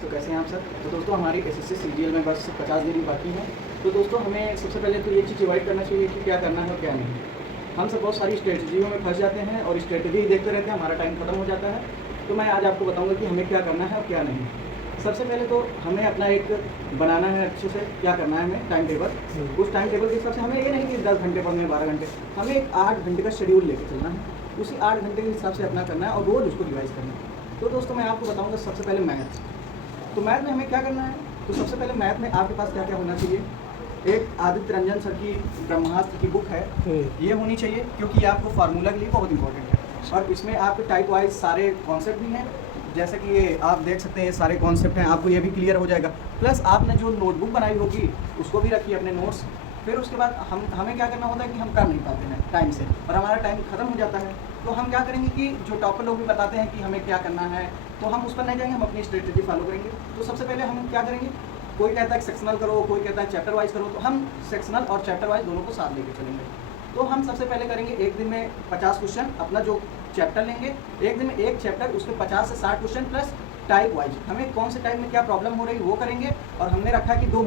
तो कैसे हैं आप सब। तो दोस्तों हमारी एसएससी सीजीएल में बस 50 दिन ही बाकी हैं। तो दोस्तों हमें सबसे पहले तो ये चीज़ डिवाइड करना चाहिए कि क्या करना है और क्या नहीं। हम सब बहुत सारी स्ट्रेटजियों में फंस जाते हैं और स्ट्रेटजी ही देखते रहते हैं, हमारा टाइम खत्म हो जाता है। तो मैं आज आपको बताऊँगा कि हमें क्या करना है और क्या नहीं। सबसे पहले तो हमें अपना एक बनाना है अच्छे से, क्या करना है हमें टाइम टेबल। उस टाइम टेबल के हिसाब से हमें ये नहीं कि 10 घंटे पढ़ने हैं 12 घंटे, हमें एक 8 घंटे का शेड्यूल लेकर चलना है। उसी 8 घंटे के हिसाब से अपना करना है और रोज़ उसको रिवाइज़ करना है। तो दोस्तों मैं आपको बताऊंगा सबसे पहले मैथ। तो मैथ में हमें क्या करना है, तो सबसे पहले मैथ में आपके पास क्या क्या होना चाहिए। एक आदित्य रंजन सर की ब्रह्मास्त्र की बुक है, ये होनी चाहिए क्योंकि ये आपको फार्मूला के लिए बहुत इंपॉर्टेंट है। और इसमें आपके टाइप वाइज सारे कॉन्सेप्ट भी हैं, जैसे कि ये आप देख सकते हैं, ये सारे कॉन्सेप्ट हैं, आपको ये भी क्लियर हो जाएगा। प्लस आपने जो नोटबुक बनाई होगी उसको भी रखिए अपने नोट्स। फिर उसके बाद हमें क्या करना होता है कि हम कर नहीं पाते हैं टाइम से और हमारा टाइम खत्म हो जाता है। तो हम क्या करेंगे कि जो टॉपर लोग भी बताते हैं कि हमें क्या करना है, तो हम उस पर नहीं जाएंगे, हम अपनी स्ट्रेटेजी फॉलो करेंगे। तो सबसे पहले हम क्या करेंगे, कोई कहता है सेक्शनल करो, कोई कहता है चैप्टर वाइज करो, तो हम सेक्शनल और चैप्टर वाइज दोनों को साथ लेके चलेंगे। तो हम सबसे पहले करेंगे एक दिन में 50 क्वेश्चन, अपना जो चैप्टर लेंगे एक दिन में एक चैप्टर, उसके 50 से 60 क्वेश्चन प्लस टाइप वाइज हमें कौन से टाइप में क्या प्रॉब्लम हो रही वो करेंगे। और हमने रखा कि 2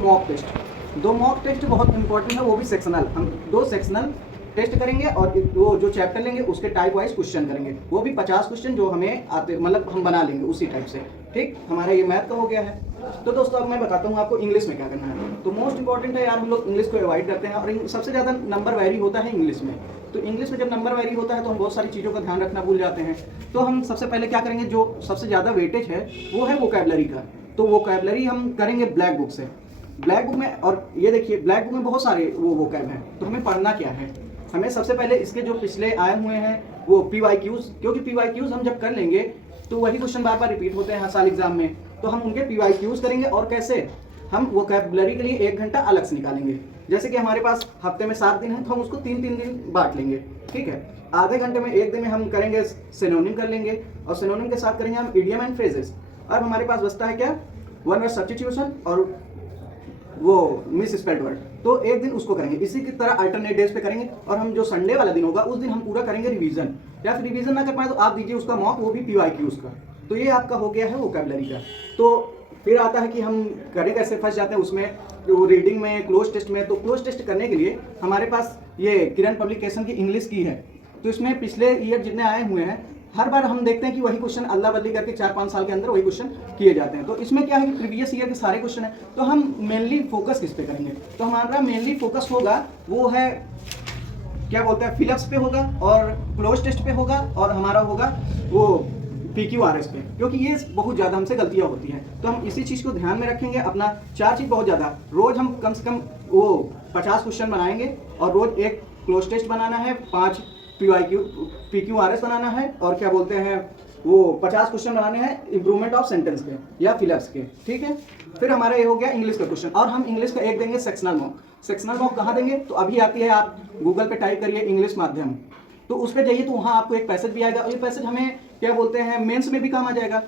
मॉक टेस्ट बहुत इंपॉर्टेंट है, वो भी सेक्शनल। हम 2 सेक्शनल टेस्ट करेंगे और वो जो चैप्टर लेंगे उसके टाइप वाइज क्वेश्चन करेंगे, वो भी 50 क्वेश्चन जो हमें आते, मतलब हम बना लेंगे उसी टाइप से। ठीक, हमारा ये मैथ का हो गया है। तो दोस्तों अब मैं बताता हूँ आपको इंग्लिश में क्या करना है। तो मोस्ट इंपॉर्टेंट है यार, हम लोग इंग्लिश को अवॉइड करते हैं और सबसे ज़्यादा नंबर वैरी होता है इंग्लिश में। तो इंग्लिश में जब नंबर वैरी होता है तो हम बहुत सारी चीज़ों का ध्यान रखना भूल जाते हैं। तो हम सबसे पहले क्या करेंगे, जो सबसे ज़्यादा वेटेज है वो है वोकैबलरी का। तो वोकैबलरी हम करेंगे ब्लैक बुक से। ब्लैक बुक में, और ये देखिए ब्लैक बुक में बहुत सारे वो वोकैब हैं। तो हमें पढ़ना क्या है, हमें सबसे पहले इसके जो पिछले आए हुए हैं वो PYQs, क्योंकि PYQs हम जब कर लेंगे तो वही क्वेश्चन बार बार रिपीट होते हैं हर साल एग्जाम में। तो हम उनके PYQs करेंगे। और कैसे, हम वोकैबुलरी के लिए 1 घंटा अलग से निकालेंगे। जैसे कि हमारे पास हफ्ते में 7 दिन है तो हम उसको 3-3 दिन बांट लेंगे। ठीक है, आधे घंटे में एक दिन में हम करेंगे सिनोनिम कर लेंगे और सिनोनिम के साथ करेंगे हम इडियम एंड फ्रेजेस। अब हमारे पास बचता है क्या, वन वर्ड सब्स्टिट्यूशन और वो मिस स्पेल्ड वर्ड। तो एक दिन उसको करेंगे, इसी की तरह अल्टरनेट डेज पे करेंगे। और हम जो संडे वाला दिन होगा उस दिन हम पूरा करेंगे रिवीजन, या फिर रिवीजन ना कर पाए तो आप दीजिए उसका मॉक, वो भी PYQs का। तो ये आपका हो गया है वोकैबुलरी का। तो फिर आता है कि हम करें कैसे, फंस जाते हैं उसमें जो रीडिंग में क्लोज टेस्ट में। तो क्लोज टेस्ट करने के लिए हमारे पास ये किरण पब्लिकेशन की इंग्लिश की है। तो इसमें पिछले ईयर जितने आए हुए हैं हर बार हम देखते हैं कि वही क्वेश्चन अदला बदली करके 4-5 साल के अंदर वही क्वेश्चन किए जाते हैं। तो इसमें क्या है कि प्रीवियस ईयर के सारे क्वेश्चन हैं। तो हम मेनली फोकस किस पे करेंगे, तो हमारा मेनली फोकस होगा वो है क्या बोलते हैं, फिलअप्स पे होगा और क्लोज टेस्ट पे होगा और हमारा होगा वो PQRS पे, क्योंकि ये बहुत ज़्यादा हमसे गलतियाँ होती हैं। तो हम इसी चीज़ को ध्यान में रखेंगे। अपना 4 चीज़ बहुत ज़्यादा, रोज़ हम कम से कम वो 50 क्वेश्चन बनाएंगे और रोज़ एक क्लोज टेस्ट बनाना है, 5 PQRS बनाना है और क्या बोलते हैं वो 50 क्वेश्चन बनाने हैं इंप्रूवमेंट ऑफ सेंटेंस के या फिलअप्स के। ठीक है, फिर हमारा ये हो गया इंग्लिश का क्वेश्चन। और हम इंग्लिश का एक देंगे सेक्शनल मॉक। सेक्शनल मॉक कहाँ देंगे, तो अभी आती है, आप गूगल पे टाइप करिए इंग्लिश माध्यम, तो उस पर जाइए तो वहाँ आपको एक पैसेज भी आएगा। और ये पैसेज हमें क्या बोलते हैं मेंस में भी काम आ जाएगा।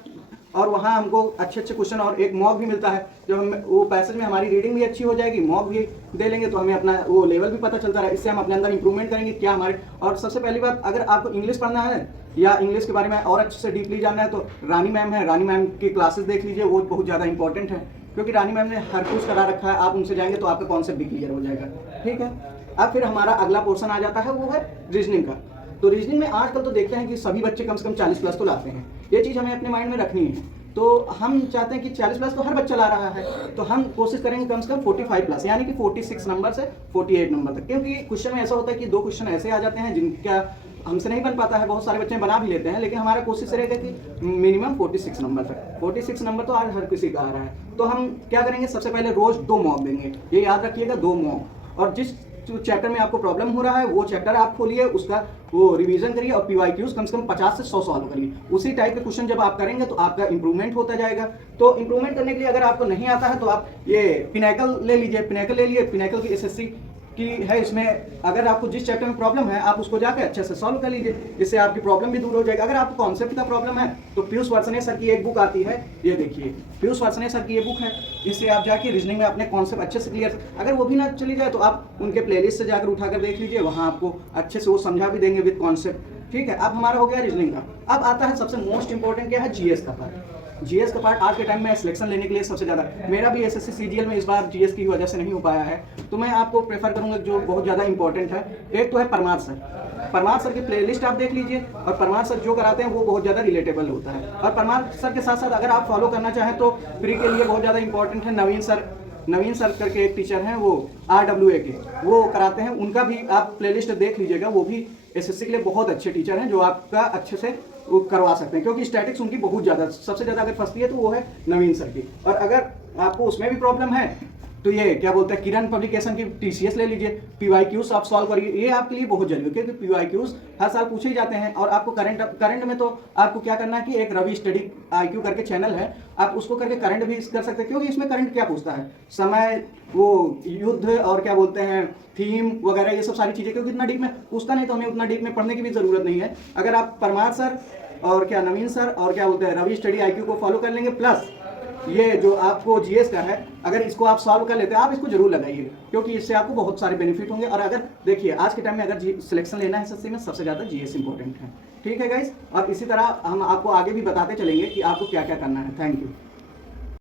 और वहाँ हमको अच्छे क्वेश्चन और एक मॉक भी मिलता है। जब हम वो पैसेज में हमारी रीडिंग भी अच्छी हो जाएगी, मॉक भी दे लेंगे, तो हमें अपना वो लेवल भी पता चलता रहा। इससे हम अपने अंदर इंप्रूवमेंट करेंगे क्या हमारे। और सबसे पहली बात, अगर आपको इंग्लिश पढ़ना है या इंग्लिश के बारे में और अच्छे से डीपली जानना है तो रानी मैम है, रानी मैम की क्लासेस देख लीजिए, वो बहुत ज़्यादा इंपॉर्टेंट है क्योंकि रानी मैम ने हर कुछ करा रखा है। आप उनसे जाएंगे तो आपका कॉन्सेप्ट भी क्लियर हो जाएगा। ठीक है, अब फिर हमारा अगला पोर्सन आ जाता है, वो है रीजनिंग का। तो रीजनिंग में आजकल तो देखते हैं कि सभी बच्चे कम से कम 40 प्लस तो लाते हैं। ये चीज़ हमें अपने माइंड में रखनी है। तो हम चाहते हैं कि 40 प्लस तो हर बच्चा ला रहा है, तो हम कोशिश करेंगे कम से कम 45 प्लस, यानी कि 46 नंबर से 48 नंबर तक। क्योंकि क्वेश्चन में ऐसा होता है कि 2 क्वेश्चन ऐसे आ जाते हैं जिनका हमसे नहीं बन पाता है। बहुत सारे बच्चे बना भी लेते हैं, लेकिन हमारा कोशिश रहेगा कि मिनिमम 46 नंबर तक। 46 नंबर तो आज हर किसी का आ रहा है। तो हम क्या करेंगे, सबसे पहले रोज 2 मॉक देंगे, ये याद रखिएगा, 2 मॉक। और जिस चैप्टर में आपको प्रॉब्लम हो रहा है वो चैप्टर आप खोलिए, उसका वो रिवीजन करिए और PYQs कम से कम 50 से 100 सॉल्व करिए। उसी टाइप के क्वेश्चन जब आप करेंगे तो आपका इंप्रूवमेंट होता जाएगा। तो इंप्रूवमेंट करने के लिए अगर आपको नहीं आता है तो आप ये पिनैकल ले लीजिए, पिनैकल ले लिए। पिनैकल की SSC की है, इसमें अगर आपको जिस चैप्टर में प्रॉब्लम है आप उसको जाकर अच्छे से सॉल्व कर लीजिए, जिससे आपकी प्रॉब्लम भी दूर हो जाएगी। अगर आपको कॉन्सेप्ट का प्रॉब्लम है तो पीयूष वर्सने सर की एक बुक आती है, ये देखिए पीयूष वर्सने सर की ये बुक है, इससे आप जाके रीजनिंग में अपने कॉन्सेप्ट अच्छे से क्लियर, अगर वो भी ना चली जाए तो आप उनके प्लेलिस्ट से जाकर उठाकर देख लीजिए, वहाँ आपको अच्छे से वो समझा भी देंगे विद कॉन्सेप्ट। ठीक है, अब हमारा हो गया रीजनिंग का। अब आता है सबसे मोस्ट इंपॉर्टेंट क्या है, GS का पार्ट। जीएस का पार्ट आज के टाइम में सिलेक्शन लेने के लिए सबसे ज़्यादा, मेरा भी एसएससी सीजीएल में इस बार जीएस की वजह से नहीं हो पाया है, तो मैं आपको प्रेफर करूंगा जो बहुत ज़्यादा इंपॉर्टेंट है। एक तो है परमार सर की प्लेलिस्ट आप देख लीजिए, और परमार सर जो कराते हैं वो बहुत ज़्यादा रिलेटेबल होता है। और परमार सर के साथ साथ अगर आप फॉलो करना चाहें तो फ्री के लिए बहुत ज़्यादा इंपॉर्टेंट है नवीन सर करके एक टीचर हैं, वो RWA के, वो कराते हैं, उनका भी आप प्लेलिस्ट देख लीजिएगा। वो भी एसएससी के लिए बहुत अच्छे टीचर हैं जो आपका अच्छे से वो करवा सकते हैं, क्योंकि स्टैटिक्स उनकी बहुत ज़्यादा, सबसे ज़्यादा अगर फंसती है तो वो है नवीन सर की। और अगर आपको उसमें भी प्रॉब्लम है तो ये क्या बोलते हैं, किरण पब्लिकेशन की TCS ले लीजिए, PYQs आप सॉल्व करिए, ये आपके लिए बहुत जरूरी है, क्योंकि PYQs हर साल पूछे ही जाते हैं। और आपको करंट में तो आपको क्या करना है कि एक रवि स्टडी IQ करके चैनल है, आप उसको करके करंट भी कर सकते हैं, क्योंकि इसमें करंट क्या पूछता है, समय, वो युद्ध और क्या बोलते हैं थीम वगैरह, ये सब सारी चीज़ें, क्योंकि इतना डीप में पूछता नहीं तो हमें उतना डीप में पढ़ने की भी ज़रूरत नहीं है। अगर आप परमार सर और क्या नवीन सर और क्या बोलते हैं रवि स्टडी IQ को फॉलो कर लेंगे, प्लस ये जो आपको जीएस का है, अगर इसको आप सॉल्व कर लेते हैं, आप इसको जरूर लगाइए, क्योंकि इससे आपको बहुत सारे बेनिफिट होंगे। और अगर देखिए आज के टाइम में अगर सिलेक्शन लेना है एसएससी में, सबसे ज़्यादा जीएस इंपॉर्टेंट है। ठीक है गाइस, और इसी तरह हम आपको आगे भी बताते चलेंगे कि आपको क्या क्या करना है। Thank you.